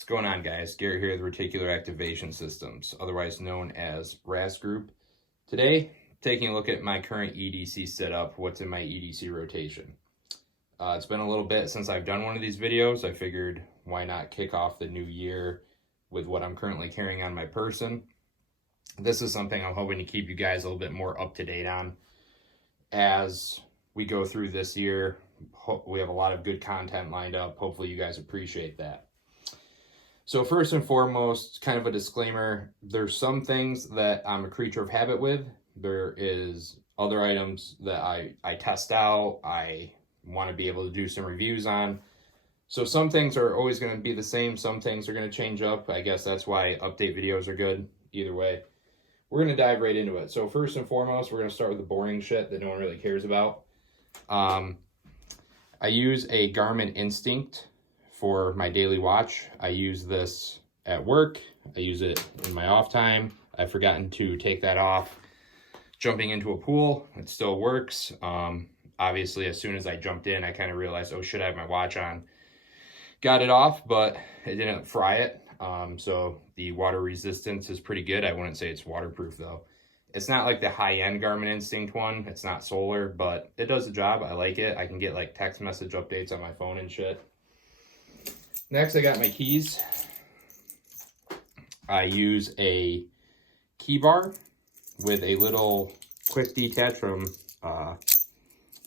What's going on, guys? Garrett here with Reticular Activation Systems, otherwise known as RAS Group. Today, taking a look at my current EDC setup, what's in my EDC rotation. It's been a little bit since I've done one of these videos. I figured why not kick off the new year with what I'm currently carrying on my person. This is something I'm hoping to keep you guys a little bit more up to date on as we go through this year. We have a lot of good content lined up. Hopefully you guys appreciate that. So first and foremost, kind of a disclaimer, there's some things that I'm a creature of habit with. There is other items that I test out, I want to be able to do some reviews on. So some things are always going to be the same, some things are going to change up. I guess that's why update videos are good. Either way, we're going to dive right into it. So first and foremost, we're going to start with the boring shit that no one really cares about. I use a Garmin Instinct for my daily watch. I use this at work. I use it in my off time. I've forgotten to take that off. Jumping into a pool, it still works. Obviously, as soon as I jumped in, I kind of realized, oh shit, I have my watch on. Got it off, but it didn't fry it. So the water resistance is pretty good. I wouldn't say it's waterproof though. It's not like the high-end Garmin Instinct one. It's not solar, but it does the job. I like it. I can get like text message updates on my phone and shit. Next, I got my keys. I use a key bar with a little quick detach from, I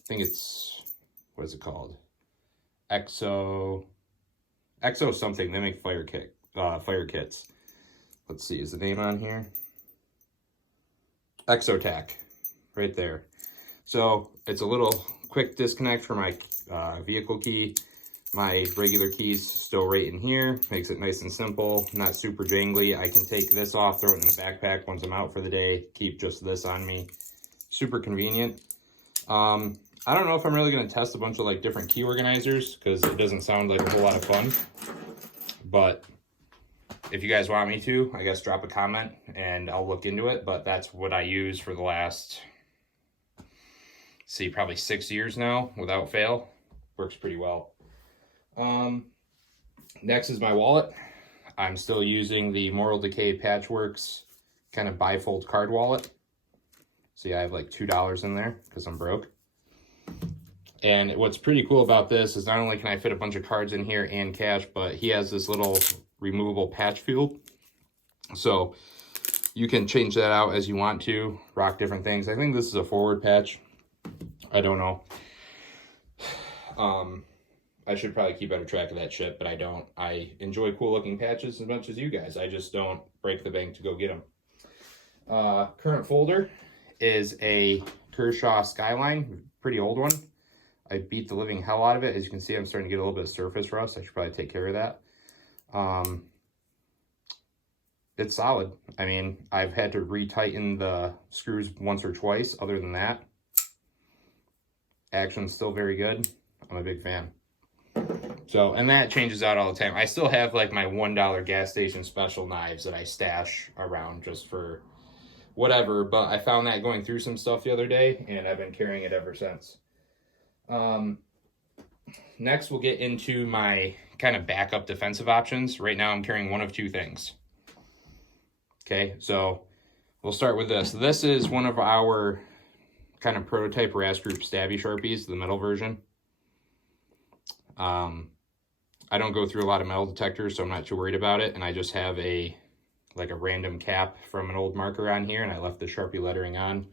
think it's, what is it called? Exo something. They make fire kits. Let's see, is the name on here? Exotac, right there. So it's a little quick disconnect for my vehicle key. My regular keys still right in here. Makes it nice and simple, not super jangly. I can take this off, throw it in the backpack once I'm out for the day, keep just this on me. Super convenient. I don't know if I'm really going to test a bunch of like different key organizers because it doesn't sound like a whole lot of fun. But if you guys want me to, I guess drop a comment and I'll look into it. But that's what I use for the last, see, probably 6 years now without fail. Works pretty well. Next is my wallet. I'm still using the Moral Decay Patchworks kind of bifold card wallet. See, I have like $2 in there because I'm broke. And what's pretty cool about this is not only can I fit a bunch of cards in here and cash, but he has this little removable patch field. So you can change that out as you want to, rock different things. I think this is a forward patch. I don't know. I should probably keep better track of that shit, but I don't. I enjoy cool looking patches as much as you guys. I just don't break the bank to go get them. Current folder is a Kershaw Skyline, pretty old one. I beat the living hell out of it. As you can see, I'm starting to get a little bit of surface rust. I should probably take care of that. It's solid. I mean, I've had to retighten the screws once or twice. Other than that, action's still very good. I'm a big fan. So, and that changes out all the time. I still have like my $1 gas station special knives that I stash around just for whatever, but I found that going through some stuff the other day and I've been carrying it ever since. Next we'll get into my kind of backup defensive options. Right now I'm carrying one of two things. Okay, so we'll start with this. This is one of our kind of prototype RAS Group stabby Sharpies, the metal version. I don't go through a lot of metal detectors, so I'm not too worried about it. And I just have a random cap from an old marker on here, and I left the Sharpie lettering on.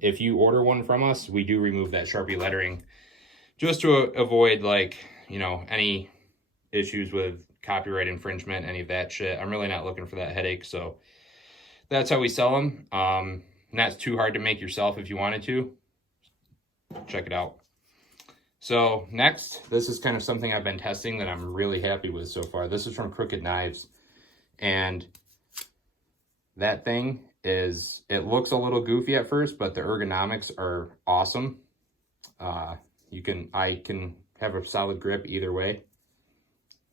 If you order one from us, we do remove that Sharpie lettering just to avoid any issues with copyright infringement, any of that shit. I'm really not looking for that headache, so that's how we sell them. Not too hard to make yourself if you wanted to. Check it out. So next, this is kind of something I've been testing that I'm really happy with so far. This is from Crooked Knives, and that thing is, it looks a little goofy at first, but the ergonomics are awesome. I can have a solid grip either way.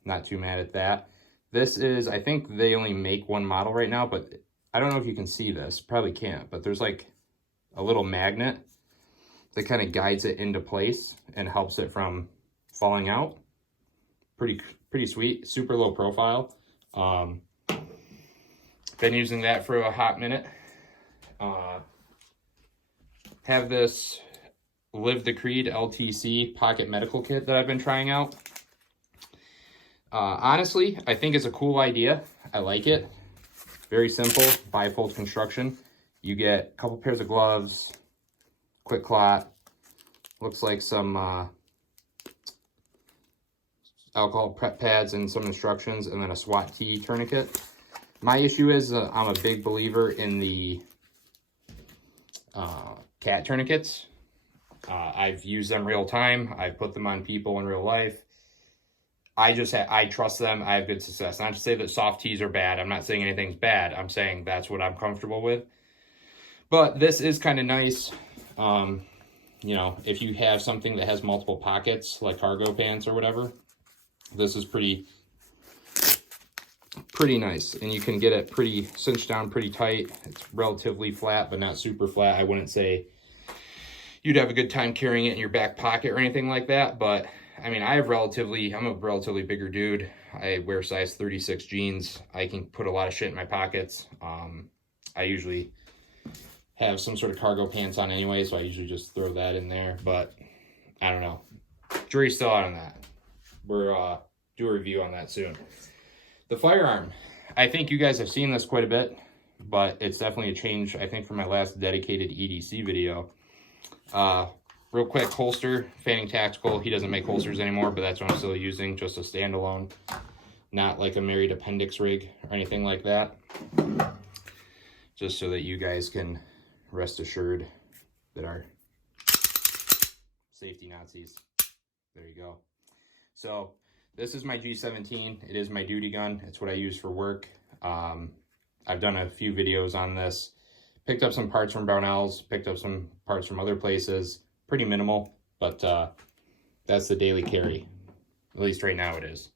Not too mad at that. This is, I think they only make one model right now, but I don't know if you can see this, probably can't, but there's like a little magnet that kind of guides it into place and helps it from falling out. Pretty sweet, super low profile. Been using that for a hot minute. Have this Live the Creed LTC pocket medical kit that I've been trying out. Honestly, I think it's a cool idea. I like it. Very simple, bifold construction. You get a couple pairs of gloves, quick clot, looks like some alcohol prep pads and some instructions, and then a SWAT T tourniquet. My issue is I'm a big believer in the cat tourniquets. I've used them real time. I've put them on people in real life. I trust them. I have good success. Not to say that soft tees are bad. I'm not saying anything's bad. I'm saying that's what I'm comfortable with. But this is kind of nice. You know, if you have something that has multiple pockets, like cargo pants or whatever, this is pretty nice. And you can get it pretty cinched down pretty tight. It's relatively flat, but not super flat. I wouldn't say you'd have a good time carrying it in your back pocket or anything like that. But I mean, I'm a relatively bigger dude. I wear size 36 jeans. I can put a lot of shit in my pockets. I usually have some sort of cargo pants on anyway, so I usually just throw that in there. But I don't know. Jury's still out on that. We're do a review on that soon. The Firearm. I think you guys have seen this quite a bit, but it's definitely a change, I think, from my last dedicated EDC video. Real quick, holster, Fanning Tactical. He doesn't make holsters anymore, but that's what I'm still using, just a standalone. Not like a married appendix rig or anything like that. Just so that you guys can rest assured that our safety Nazis. There you go. So this is my G17. It is my duty gun. It's what I use for work. I've done a few videos on this. Picked up some parts from Brownells. Picked up some parts from other places. Pretty minimal, but that's the daily carry. At least right now it is.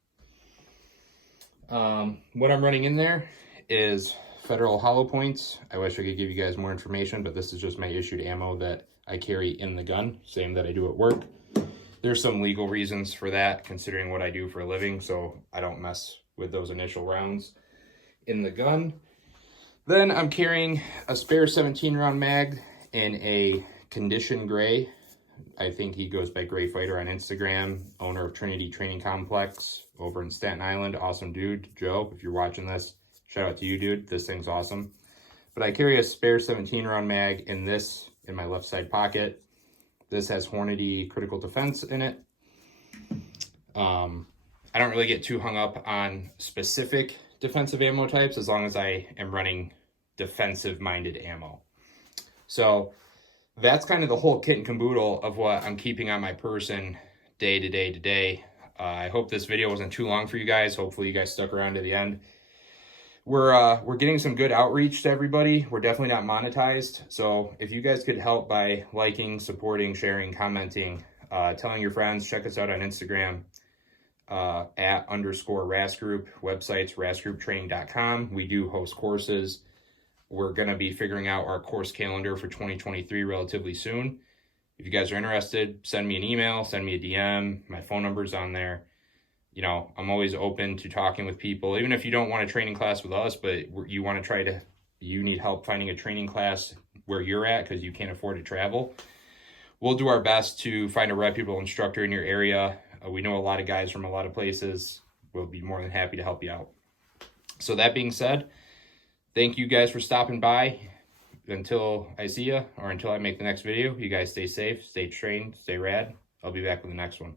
What I'm running in there is Federal hollow points. I wish I could give you guys more information, but this is just my issued ammo that I carry in the gun, same that I do at work. There's some legal reasons for that, considering what I do for a living, so I don't mess with those initial rounds in the gun. Then I'm carrying a spare 17 round mag in a condition gray. I think he goes by Gray Fighter on Instagram, owner of Trinity Training Complex over in Staten Island. Awesome dude. Joe, if you're watching this, shout out to you, dude. This thing's awesome. But I carry a spare 17 round mag in this, in my left side pocket. This has Hornady Critical Defense in it. I don't really get too hung up on specific defensive ammo types as long as I am running defensive-minded ammo. So that's kind of the whole kit and caboodle of what I'm keeping on my person day to day to day. I hope this video wasn't too long for you guys. Hopefully you guys stuck around to the end. We're getting some good outreach to everybody. We're definitely not monetized. So if you guys could help by liking, supporting, sharing, commenting, telling your friends, check us out on Instagram @_RAS Group, websites rasgrouptraining.com. We do host courses. We're going to be figuring out our course calendar for 2023 relatively soon. If you guys are interested, send me an email, send me a DM. My phone number's on there. You know, I'm always open to talking with people, even if you don't want a training class with us, but you want to you need help finding a training class where you're at because you can't afford to travel. We'll do our best to find a reputable instructor in your area. We know a lot of guys from a lot of places. We'll be more than happy to help you out. So that being said, thank you guys for stopping by. Until I see you or until I make the next video, you guys stay safe, stay trained, stay rad. I'll be back with the next one.